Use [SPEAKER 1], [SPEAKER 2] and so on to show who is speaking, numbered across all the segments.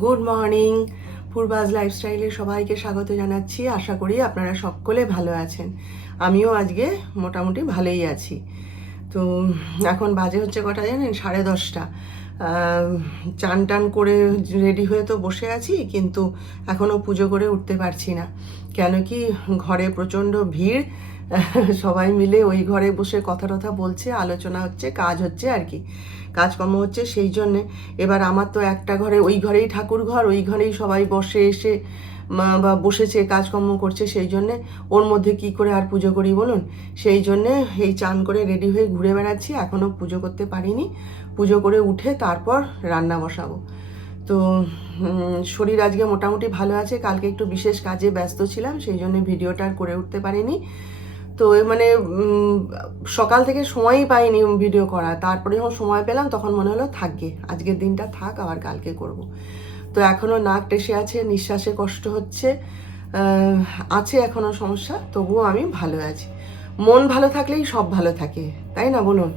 [SPEAKER 1] Good morning পূর্বাজ লাইফস্টাইলে সবাইকে স্বাগত জানাচ্ছি। আশা করি আপনারা সকলে ভালো আছেন। আমিও আজকে মোটামুটি ভালোই আছি। তো এখন বাজে হচ্ছে কটা জানেন? সাড়ে দশটা। চান টান করে রেডি হয়ে তো বসে আছি, কিন্তু এখনও পুজো করে উঠতে পারছি না। কেন কি ঘরে প্রচণ্ড ভিড়। সবাই মিলে ওই ঘরে বসে কথা টথা বলছে, আলোচনা হচ্ছে, কাজ হচ্ছে আর কি। কাজকর্ম হচ্ছে সেই জন্যে। এবার আমার তো একটা ঘরে, ওই ঘরেই ঠাকুর ঘর, ওই ঘরেই সবাই বসে এসে বা বসেছে, কাজকর্ম করছে সেই জন্যে। ওর মধ্যে কি করে আর পুজো করি বলুন? সেই জন্যে এই চান করে রেডি হয়ে ঘুরে বেড়াচ্ছি এখনও পুজো করতে পারিনি। পুজো করে উঠে তারপর রান্না বসাবো। তো শরীর আজকে মোটামুটি ভালো আছে, কালকে একটু বিশেষ কাজে ব্যস্ত ছিলাম, সেই জন্য ভিডিওটা আর করে উঠতে পারিনি। তো মানে সকাল থেকে সময়ই পাইনি ভিডিও করা। তারপরে যখন সময় পেলাম, তখন মনে হলো থাকবে আজকের দিনটা থাক, আবার কালকে করব। তো এখনও নাক টেসে আছে, নিঃশ্বাসে কষ্ট হচ্ছে আছে এখনও সমস্যা, তবুও আমি ভালো আছি। মন ভালো থাকলেই সব ভালো থাকে, তাই না বলুন?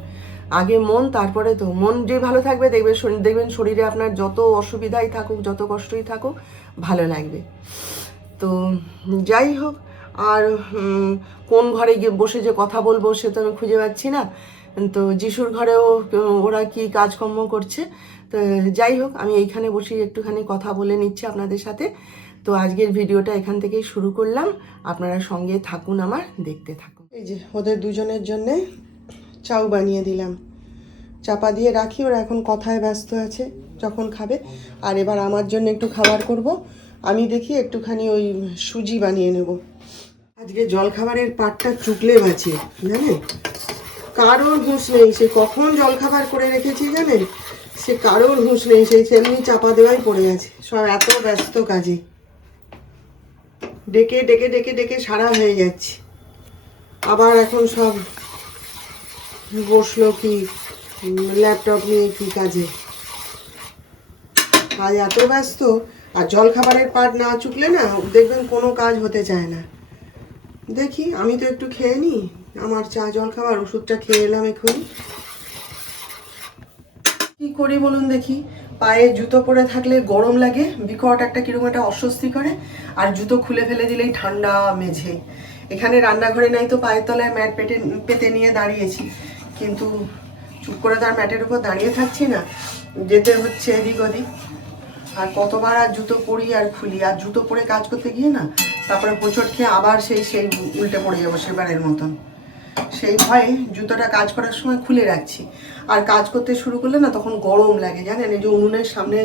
[SPEAKER 1] আগে মন, তারপরে তো মন যে ভালো থাকবে, দেখবে দেখবেন শরীরে আপনার যত অসুবিধাই থাকুক, যত কষ্টই থাকুক, ভালো লাগবে। তো যাই হোক আর কোন ঘরে গিয়ে বসে যে কথা বলব সে তো আমি খুঁজে পাচ্ছি না। তো যিশুর ঘরেও ওরা কি কাজকর্ম করছে? তো যাই হোক, আমি এইখানে বসে একটুখানি কথা বলে নিচ্ছি আপনাদের সাথে। তো আজকের ভিডিওটা এখান থেকেই শুরু করলাম। আপনারা সঙ্গে থাকুন আমার, দেখতে থাকুন। এই যে, ওদের দুজনের জন্যে চাউ বানিয়ে দিলাম। চাপা দিয়ে রাখি, ওরা এখন কথায় ব্যস্ত আছে, যখন খাবে। আর এবার আমার জন্য একটু খাবার করব। আমি দেখি একটুখানি ওই সুজি বানিয়ে নেব। আজকে জলখাবারের পাটটা চুকলে বাঁচে জানেন? কারোর হুঁশ নেই, সে কখন জলখাবার করে রেখেছি জানেন? সে কারোর হুঁশ নেই সেই সেমনি চাপা দেওয়াই পড়ে আছে, সব এত ব্যস্ত কাজে। ডেকে ডেকে ডেকে ডেকে সারা হয়ে যাচ্ছে। আবার এখন সব বসল কি, ল্যাপটপ নিয়ে কি কাজে? আজ এত ব্যস্ত, আর জল খাবারের পাট না চুকলে না, দেখবেন কোনো কাজ হতে চায় না। দেখি, আমি তো একটু খেয়ে নিই। আমার চা, জল খাবার, ওষুধটা খেয়ে এলাম এক্ষুনি কি করি বলুন দেখি? পায়ে জুতো পরে থাকলে গরম লাগে, বিকট একটা কীরকম একটা অস্বস্তি করে, আর জুতো খুলে ফেলে দিলেই ঠান্ডা মেঝে। এখানে রান্নাঘরে নাই তো পায়ের তলায় ম্যাট পেটে, পেতে নিয়ে দাঁড়িয়েছি। কিন্তু চুপ করে তার ম্যাটের উপর দাঁড়িয়ে থাকছি না। যেতে হচ্ছে এদিক ওদিক। আর কতবার আর জুতো পরি আর খুলি। আর জুতো পরে কাজ করতে গিয়ে না তারপরে হোঁচট খেয়ে আবার সেই সেই উল্টে পড়ে যাব সেবারের মতন। সেই ভয়ে জুতোটা কাজ করার সময় খুলে রাখছি। আর কাজ করতে শুরু করলে না তখন গরম লাগে, জানেন? এই যে উনুনের সামনে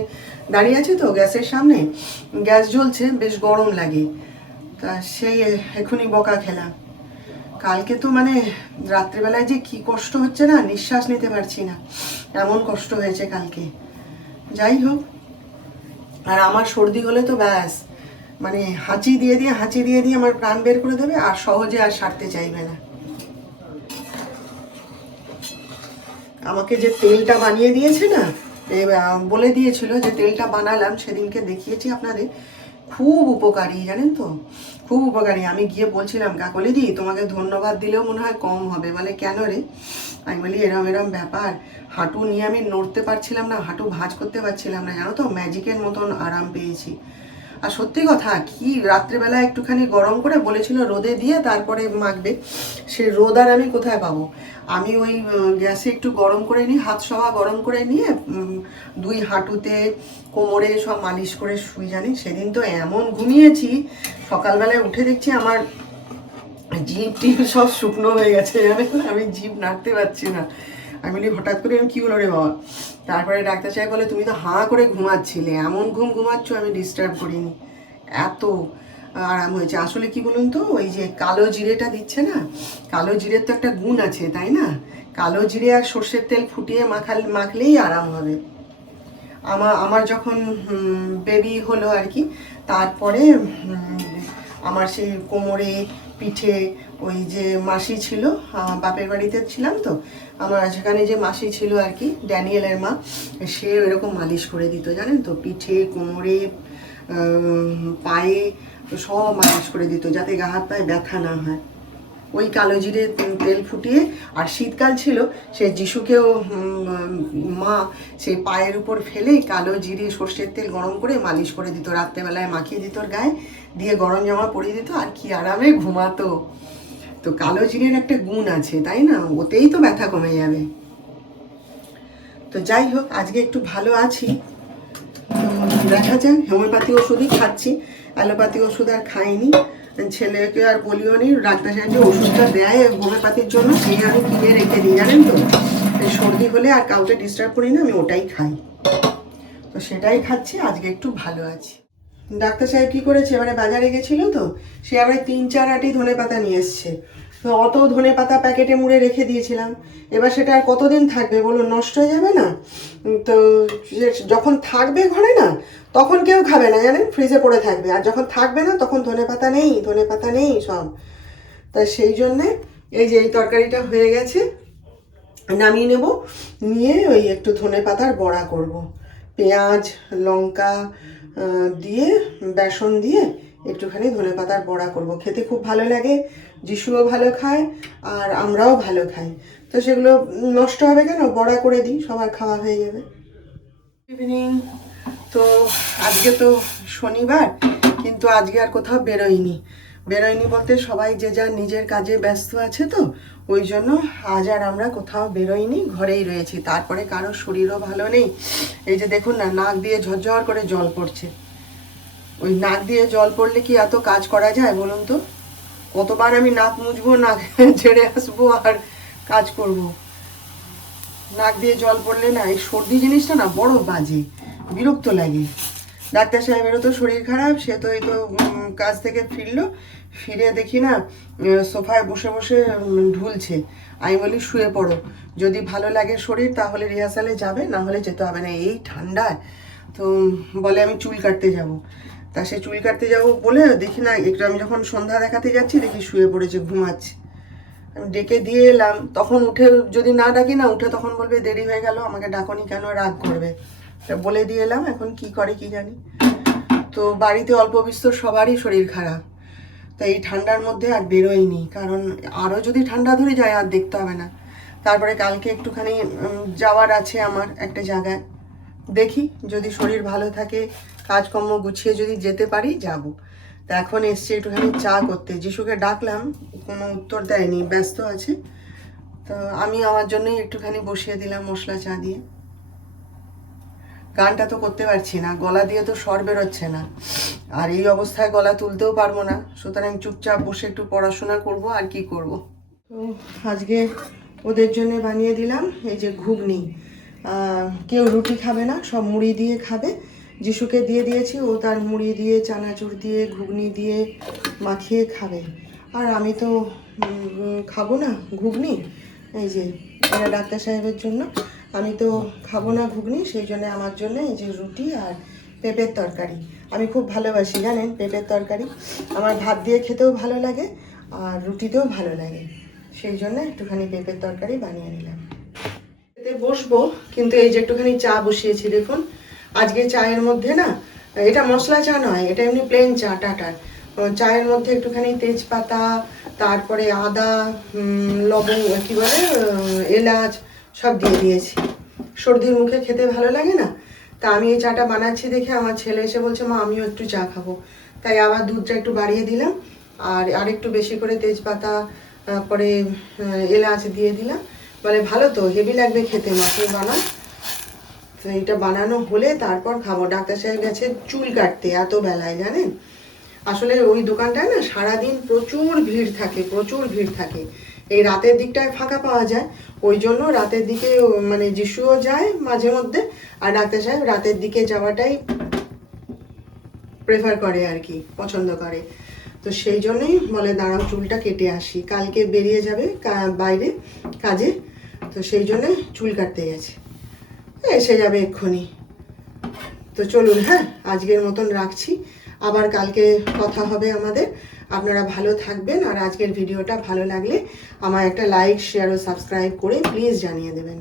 [SPEAKER 1] দাঁড়িয়ে আছে তো, গ্যাসের সামনে, গ্যাস জ্বলছে, বেশ গরম লাগে। তা সেই এখনই বকা খেলাম। কালকে তো মানে রাত্রেবেলায় যে কি কষ্ট হচ্ছে না, নিঃশ্বাস নিতে পারছি না। এমন কষ্ট হয়েছে কালকে। যাই হোক, আর আমার সর্দি হলে তো ব্যাস। মানে হাঁচি দিয়ে দিয়ে, হাঁচি দিয়ে দিয়ে আমার প্রাণ বের করে দেবে আর সহজে আর সারতে চাইবে না। আমাকে যে তেলটা বানিয়ে দিয়েছে না বলে দিয়েছিল যে তেলটা বানালাম, সেদিনকে দেখিয়েছি আপনাদের। খুব উপকারী, জানেন তো? খুব উপকারী। আমি গিয়ে বলছিলাম, কাকলি দি, তোমাকে ধন্যবাদ দিলেও মনে হয় কম হবে। বলে, কেন রে? আমি বলি, এরম এরম ব্যাপার। হাঁটু নিয়ে আমি নড়তে পারছিলাম না, হাঁটু ভাঁজ করতে পারছিলাম না। জানো তো, ম্যাজিকের মতন আরাম পেয়েছি। আর সত্যি কথা, কি রাত্রেবেলা একটুখানি গরম করে বলেছিল রোদে দিয়ে তারপরে মাখবে, সে রোদ আর আমি কোথায় পাবো? আমি ওই গ্যাসে একটু গরম করে নিই, হাত সবা গরম করে নিয়ে দুই হাঁটুতে কোমরে সব মালিশ করে শুই, জানি? সেদিন তো এমন ঘুমিয়েছি, সকালবেলায় উঠে দেখছি আমার জিভ টিভ সব শুকনো হয়ে গেছে, জানেন? আমি জিভ নাড়তে পারছি না। আমি বলি, হঠাৎ করে আমি কি হলো রে বাবা? তারপরে ডাক্তার সাহেব বলে, তুমি তো হাঁ করে ঘুমাচ্ছিলে, এমন ঘুম ঘুমাচ্ছ আমি ডিস্টার্ব করিনি। এত আরাম হয়েছে। আসলে কি বলুন তো, ওই যে কালো জিরেটা দিচ্ছে না, কালো জিরের তো একটা গুণ আছে, তাই না? কালো জিরে আর সর্ষের তেল ফুটিয়ে মাখাল, মাখলেই আরাম হবে। আমার আমার যখন বেবি হলো আর কি, তারপরে আমার সেই কোমরে, পিঠে ওই যে মাসি ছিল বাপের বাড়িতে ছিলাম তো, আমার সেখানে যে মাসি ছিল আর কি, ড্যানিয়েলের মা, সে এরকম মালিশ করে দিত, জানেন তো? পিঠে, কোমরে পায়ে, সব মালিশ করে দিত, যাতে গা হাত পায়ে ব্যথা না হয়। ওই কালো জিরে তেল ফুটিয়ে, আর শীতকাল ছিল, সে যিশুকেও মা সেই পায়ের উপর ফেলে কালো জিরে সর্ষের তেল গরম করে মালিশ করে দিত। রাত্রেবেলায় মাখিয়ে দিত গায়ে, দিয়ে গরম জামা পরিয়ে দিত, আর কি আরামে ঘুমাতো। তো কালো জিরের একটা গুণ আছে, তাই না? ওতেই তো ব্যথা কমে যাবে। তো যাই হোক, আজকে একটু ভালো আছি। দেখা যাক, হোমিওপ্যাথি ওষুধই খাচ্ছি। অ্যালোপ্যাথি ওষুধ আর খাইনি। ছেলেকে আর বলিও নি ডাক্তার সাহেব যে ওষুধটা দেয় হোমিওপ্যাথির জন্য, সেই আমি কিনে রেখে দিই, জানেন তো? সর্দি হলে আর কাউকে ডিস্টার্ব করি না, আমি ওটাই খাই। তো সেটাই খাচ্ছি, আজকে একটু ভালো আছি। ডাক্তার সাহেব কি করেছে? এবারে বাজারে গেছিল তো, সে আবার তিন চার আটি ধনে পাতা নিয়ে এসছে। তো অত ধনে পাতা প্যাকেটে মুড়ে রেখে দিয়েছিলাম। এবার সেটা আর কতদিন থাকবে বলুন? নষ্ট হয়ে যাবে না? তো যখন থাকবে ঘরে না, তখন কেউ খাবে না, জানেন? ফ্রিজে পড়ে থাকবে। আর যখন থাকবে না, তখন ধনে পাতা নেই, ধনে পাতা নেই সব। তা সেই জন্যে এই যে এই তরকারিটা হয়ে গেছে, নামিয়ে নেব। নিয়ে ওই একটু ধনে পাতার বড়া করব। পেঁয়াজ, লঙ্কা দিয়ে, বেসন দিয়ে একটুখানি ধনে পাতার বড়া করব। খেতে খুব ভালো লাগে, যিশুও ভালো খায় আর আমরাও ভালো খাই। তো সেগুলো নষ্ট হবে কেন? বড়া করে দিই, সবার খাওয়া হয়ে যাবে। ইভিনিং তো আজকে তো শনিবার, কিন্তু আজকে আর কোথাও বেরোয়নি বেরোয়নি বলতে সবাই যে যার নিজের কাজে ব্যস্ত আছে তো, ওই জন্য আজ আর আমরা কোথাও বেরোইনি, ঘরেই রয়েছি। তারপরে কারোর শরীরও ভালো নেই। এই যে দেখুন না, নাক দিয়ে ঝরঝর করে জল পড়ছে। ওই নাক দিয়ে জল পড়লে কি এত কাজ করা যায় বলুন তো? কতবার আমি নাক মুছবো, নাক ঝেড়ে আসব আর কাজ করব। নাক দিয়ে জল পড়লে না, এই সর্দি জিনিসটা না বড় বাজে, বিরক্ত লাগে। ডাক্তার সাহেবেরও তো শরীর খারাপ, সে তো এই তো কাজ থেকে ফিরলো। ফিরে দেখি না সোফায় বসে বসে ঢুলছে। আমি বলি, শুয়ে পড়ো। যদি ভালো লাগে শরীর, তাহলে রিহার্সালে যাবে, না হলে যেতে হবে না। এই ঠান্ডায় তো বলে, আমি চুল কাটতে যাব। তা সে চুল কাটতে যাব বলে, দেখি না, একটু আমি যখন সন্ধ্যা দেখাতে যাচ্ছি, দেখি শুয়ে পড়েছে, ঘুমাচ্ছে। আমি ডেকে দিয়ে এলাম। তখন উঠে, যদি না ডাকি না, উঠে তখন বলবে, দেরি হয়ে গেল, আমাকে ডাকনি কেন? রাগ করবে। বলে দিয়ে এলাম, এখন কি করে কি জানি। তো বাড়িতে অল্প বিস্তর সবারই শরীর খারাপ। তো এই ঠান্ডার মধ্যে আর বেরোয়নি, কারণ আরও যদি ঠান্ডা ধরে যায় আর দেখতে হবে না। তারপরে কালকে একটুখানি যাওয়ার আছে আমার একটা জায়গায়। দেখি যদি শরীর ভালো থাকে, কাজকর্ম গুছিয়ে যদি যেতে পারি, যাব। তা এখন এসছে একটুখানি চা করতে। যিশুকে ডাকলাম, কোনো উত্তর দেয়নি, ব্যস্ত আছে। তো আমি আমার জন্যই একটুখানি বসিয়ে দিলাম মশলা চা দিয়ে। গানটা তো করতে পারছি না, গলা দিয়ে তো স্বর বেরোচ্ছে না। আর এই অবস্থায় গলা তুলতেও পারব না, সুতরাং চুপচাপ বসে একটু পড়াশোনা করব, আর কি করব। তো আজকে ওদের জন্য বানিয়ে দিলাম এই যে ঘুগনি। কেউ রুটি খাবে না, সব মুড়ি দিয়ে খাবে। যিশুকে দিয়ে দিয়েছি, ও তার মুড়ি দিয়ে, চানাচুর দিয়ে, ঘুগনি দিয়ে মাখিয়ে খাবে। আর আমি তো খাব না, ঘুগনি? এই যে, ডাক্তার সাহেবের জন্য। আমি তো খাব না ঘুগনি, সেই জন্য আমার জন্য এই যে রুটি আর পেঁপের তরকারি। আমি খুব ভালোবাসি, জানেন পেঁপের তরকারি। আমার ভাত দিয়ে খেতেও ভালো লাগে আর রুটিতেও ভালো লাগে। সেই জন্য একটুখানি পেঁপের তরকারি বানিয়ে নিলাম। এতে বসবো, কিন্তু এই যে একটুখানি চা বসিয়েছি, দেখুন। আজকে চায়ের মধ্যে না, এটা মশলা চা নয়, এটা এমনি প্লেন চা টাটার চায়ের মধ্যে একটুখানি তেজপাতা, তারপরে আদা লবঙ্গ, কি বলে, এলাচ সব দিয়ে দিয়েছি। সর্দির মুখে খেতে ভালো লাগে না? তা আমি এই চাটা বানাচ্ছি দেখে আমার ছেলে এসে বলছে, মা, আমিও একটু চা খাব। তাই আবার দুধটা একটু বাড়িয়ে দিলাম আর আরেকটু বেশি করে তেজপাতা পরে এলাচ দিয়ে দিলাম। বলে, ভালো তো, হেভি লাগবে খেতে, মা তুমি বানাও তো এটা বানানো হলে তারপর খাব। ডাক্তার সাহেব গেছে চুল কাটতে এত বেলায়, জানেন? আসলে ওই দোকানটায় না সারাদিন প্রচুর ভিড় থাকে, প্রচুর ভিড় থাকে। এই রাতের দিকটায় ফাঁকা পাওয়া যায়। ওই জন্য রাতের দিকে মানে যিশুও যায় মাঝে মধ্যে, আর ডাক্তার সাহেব রাতের দিকে যাওয়াটাই প্রেফার করে আর কি, পছন্দ করে। তো সেই জন্যই বলে, দাঁড়াও, চুলটা কেটে আসি। কালকে বেরিয়ে যাবে বাইরে কাজে। তো সেই জন্য চুল কাটতে গেছে। এসে যাবে এক্ষুনি। তো চলুন হ্যাঁ আজকের মতন রাখছি। আবার কালকে কথা হবে আমাদের। আপনারা ভালো থাকবেন আর আজকের ভিডিওটা ভালো লাগলে আমার একটা লাইক শেয়ার ও সাবস্ক্রাইব করে প্লিজ জানিয়ে দেবেন।